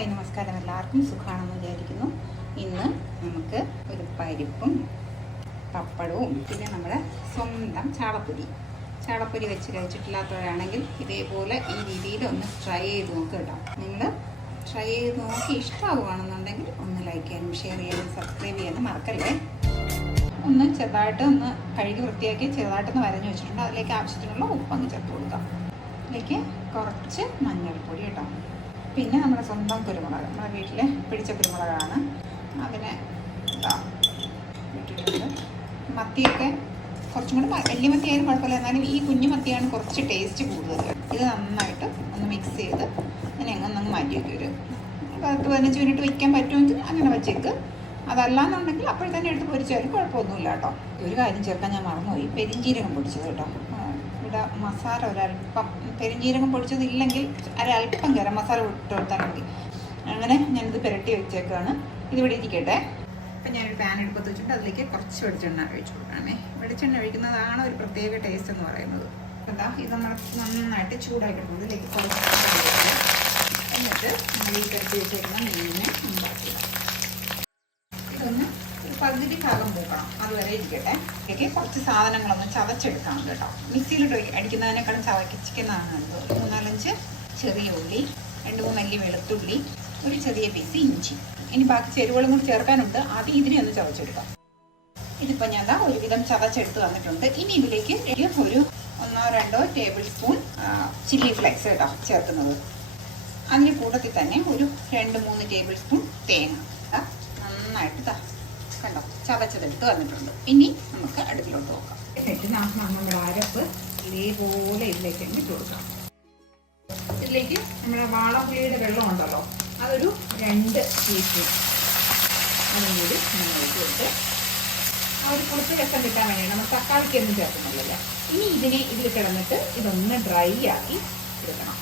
Hi നമസ്കാരം, എല്ലാവർക്കും സുഖമാണെന്ന് വിചാരിക്കുന്നു. ഇന്ന് നമുക്ക് ഒരു പരിപ്പും പപ്പടവും പിന്നെ നമ്മുടെ സ്വന്തം ചാളപ്പൊരി വെച്ച് കഴിച്ചിട്ടില്ലാത്തവരാണെങ്കിൽ ഇതേപോലെ ഈ രീതിയിൽ ഒന്ന് ട്രൈ ചെയ്ത് നോക്കുക കേട്ടോ. നിങ്ങൾ ട്രൈ ചെയ്ത് നോക്കി ഇഷ്ടമാവുകയാണെന്നുണ്ടെങ്കിൽ ഒന്ന് ലൈക്ക് ചെയ്യാനും ഷെയർ ചെയ്യാനും സബ്സ്ക്രൈബ് ചെയ്യാനും മറക്കല്ലേ. ഒന്ന് ചെറുതായിട്ട് ഒന്ന് കഴുകി വൃത്തിയാക്കി ചെറുതായിട്ടൊന്ന് വരഞ്ഞു വെച്ചിട്ടുണ്ട്. അതിലേക്ക് ആവശ്യത്തിനുള്ള ഉപ്പങ്ങ് ചേർത്ത് കൊടുക്കാം. അതിലേക്ക് കുറച്ച് മഞ്ഞൾപ്പൊടി കേട്ടോ. പിന്നെ നമ്മുടെ സ്വന്തം കുരുമുളക്, നമ്മുടെ വീട്ടിലെ പിടിച്ച കുരുമുളകാണ്. അതിനെ ഇട്ടിട്ടുണ്ട്. മത്തിയൊക്കെ കുറച്ചും കൂടി വലിയ മത്തിയായാലും കുഴപ്പമില്ല, എന്നാലും ഈ കുഞ്ഞു മത്തിയാണ് കുറച്ച് ടേസ്റ്റ് കൂടുതൽ. ഇത് നന്നായിട്ട് ഒന്ന് മിക്സ് ചെയ്ത് ഇങ്ങനെ എങ്ങൊന്നങ്ങ് മാറ്റി വയ്ക്കും. ഒരു 10-15 മിനിറ്റ് വയ്ക്കാൻ പറ്റുമെങ്കിൽ അങ്ങനെ വെച്ചേക്ക്. അതല്ലാന്നുണ്ടെങ്കിൽ അപ്പോഴും തന്നെ എടുത്ത് പൊരിച്ചാലും കുഴപ്പമൊന്നുമില്ല കേട്ടോ. ഒരു കാര്യം ചേർക്കാൻ ഞാൻ മറന്നുപോയി, പെരിഞ്ജീരകം പൊടിച്ചത് കേട്ടോ. ഇവിടെ മസാല ഒരല്പം, പെരിഞ്ജീരകം പൊടിച്ചതില്ലെങ്കിൽ ഒരല്പം ഗരം മസാല ഇട്ട് കൊടുത്താൽ മതി. അങ്ങനെ ഞാനിത് പുരട്ടി വെച്ചേക്കാണ്. ഇതിവിടെ ഇരിക്കട്ടെ. അപ്പം ഞാനൊരു പാൻ എടുപ്പത്ത് വെച്ചിട്ട് അതിലേക്ക് കുറച്ച് വെളിച്ചെണ്ണ ഒഴിച്ചു കൊടുക്കണമേ. വെളിച്ചെണ്ണ ഒഴിക്കുന്നതാണ് ഒരു പ്രത്യേക ടേസ്റ്റ് എന്ന് പറയുന്നത്. എന്താ ഇത് നമ്മൾ നന്നായിട്ട് ചൂടാക്കിയിട്ടുണ്ട്. ഇതിലേക്ക് കുറച്ച് എന്നിട്ട് നമ്മൾ ഈ പുരട്ടി വെച്ചേക്കുന്ന മീനിനെ ഉണ്ടാക്കിയിടാം. ഇതൊന്ന് പകുതി ഭാഗം പൂക്കണം, അതുവരെ ഇരിക്കട്ടെ. ഇതിലേക്ക് കുറച്ച് സാധനങ്ങളൊന്ന് ചതച്ചെടുക്കാം കേട്ടോ. മിക്സിയിലിട്ട് അടിക്കുന്നതിനേക്കാളും ചതച്ചിരിക്കുന്നതാണ് നല്ലത്. 3-4 ചെറിയ ഉള്ളി, 2-3 അല്ലി വെളുത്തുള്ളി, ഒരു ചെറിയ പീസ് ഇഞ്ചി. ഇനി ബാക്കി ചേരുവകളും കൂടി ചേർക്കാനുണ്ട്. ആദ്യം ഇതിനെ ഒന്ന് ചതച്ചെടുക്കാം. ഇതിപ്പോൾ ഞാൻ ഒരുവിധം ചതച്ചെടുത്ത് വന്നിട്ടുണ്ട്. ഇനി ഇതിലേക്ക് ഒരു 1-2 ടേബിൾ സ്പൂൺ ചില്ലി ഫ്ലേക്സ് കേട്ടോ ചേർക്കുന്നത്. അതിൻ്റെ കൂട്ടത്തിൽ തന്നെ ഒരു 2-3 ടേബിൾ സ്പൂൺ തേങ്ങ നന്നായിട്ട് കണ്ടോ ചതച്ചതെടുത്ത് വന്നിട്ടുണ്ട്. ഇനി നമുക്ക് അടുപ്പിലോട്ട് നോക്കാം. എന്നിട്ട് നമ്മുടെ അരപ്പ് ഇതേപോലെ ഇതിലേക്ക് ഇട്ട് കൊടുക്കാം. ഇതിലേക്ക് നമ്മുടെ വാളംപുളിയുടെ വെള്ളം ഉണ്ടല്ലോ, അതൊരു 2 ടീസ്പൂൺ അതും കൂടി നമ്മൾ ഇട്ട് ആ ഒരു പുളിപ്പ് രസം കിട്ടാൻ വേണ്ടി നമ്മൾ തക്കാളിക്കൊന്നും ചേർക്കുന്നില്ലല്ലോ. ഇനി ഇതിൽ കിടന്നിട്ട് ഇതൊന്ന് ഡ്രൈ ആക്കി എടുക്കണം.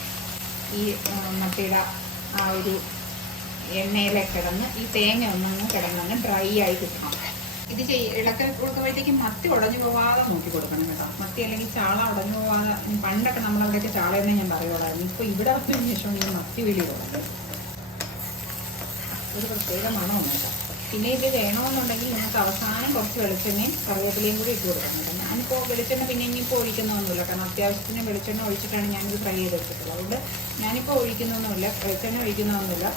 ഈ മത്തിയുടെ ആ ഒരു എണ്ണയിലെ കിടന്ന് ഈ തേങ്ങ ഒന്നങ്ങ് കിടന്നങ്ങ് ഡ്രൈ ആയി കിട്ടണം. ഇത് ഇളക്കി കൊടുക്കുമ്പോഴത്തേക്കും മത്തി ഉടഞ്ഞു പോവാതെ നോക്കി കൊടുക്കണം കേട്ടോ. മത്തി അല്ലെങ്കിൽ ചാള ഉടഞ്ഞു പോവാതെ. പണ്ടൊക്കെ നമ്മളവിടെയൊക്കെ ചാളയെന്നേ ഞാൻ പറയുവായിരുന്നു. ഇപ്പോൾ ഇവിടെ വന്നതിന് ശേഷം ഈ മത്തി വെളി തുടങ്ങി ഒരു പ്രത്യേക മണമാണ് കേട്ടോ. പിന്നെ ഇത് വേണമെന്നുണ്ടെങ്കിൽ നമുക്ക് അവസാനം കുറച്ച് വെളിച്ചെണ്ണയും കറിവേപ്പിലയും കൂടി ഇട്ട് കൊടുക്കണം കേട്ടോ. ഞാനിപ്പോൾ വെളിച്ചെണ്ണ പിന്നെ ഇനിയിപ്പോൾ ഒഴിക്കുന്നൊന്നുമില്ല, കാരണം അത്യാവശ്യത്തിന് വെളിച്ചെണ്ണ ഒഴിച്ചിട്ടാണ് ഞാനിത് ഫ്രൈ ചെയ്ത് വെച്ചിട്ടുള്ളത്. അതുകൊണ്ട് ഞാനിപ്പോൾ ഒഴിക്കുന്നൊന്നുമില്ല, വെളിച്ചെണ്ണ ഒഴിക്കുന്നൊന്നുമില്ല.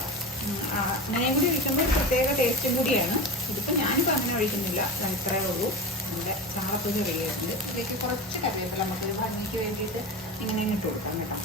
അങ്ങനെയും കൂടി ഒഴിക്കുമ്പോൾ ഒരു പ്രത്യേക ടേസ്റ്റും കൂടിയാണ്. ഇതിപ്പോൾ ഞാനിപ്പോൾ അങ്ങനെ ഒഴിക്കുന്നില്ല. ഇത്രയേ ഉള്ളൂ. നമ്മുടെ ചാളപ്പൊരി റെഡിയായിട്ടുണ്ട്. ഇതിലേക്ക് കുറച്ച് കറിവേപ്പില നമുക്ക് ഭംഗിക്ക് വേണ്ടിയിട്ട് ഇങ്ങനെ ഇട്ട് കൊടുക്കാം കേട്ടോ.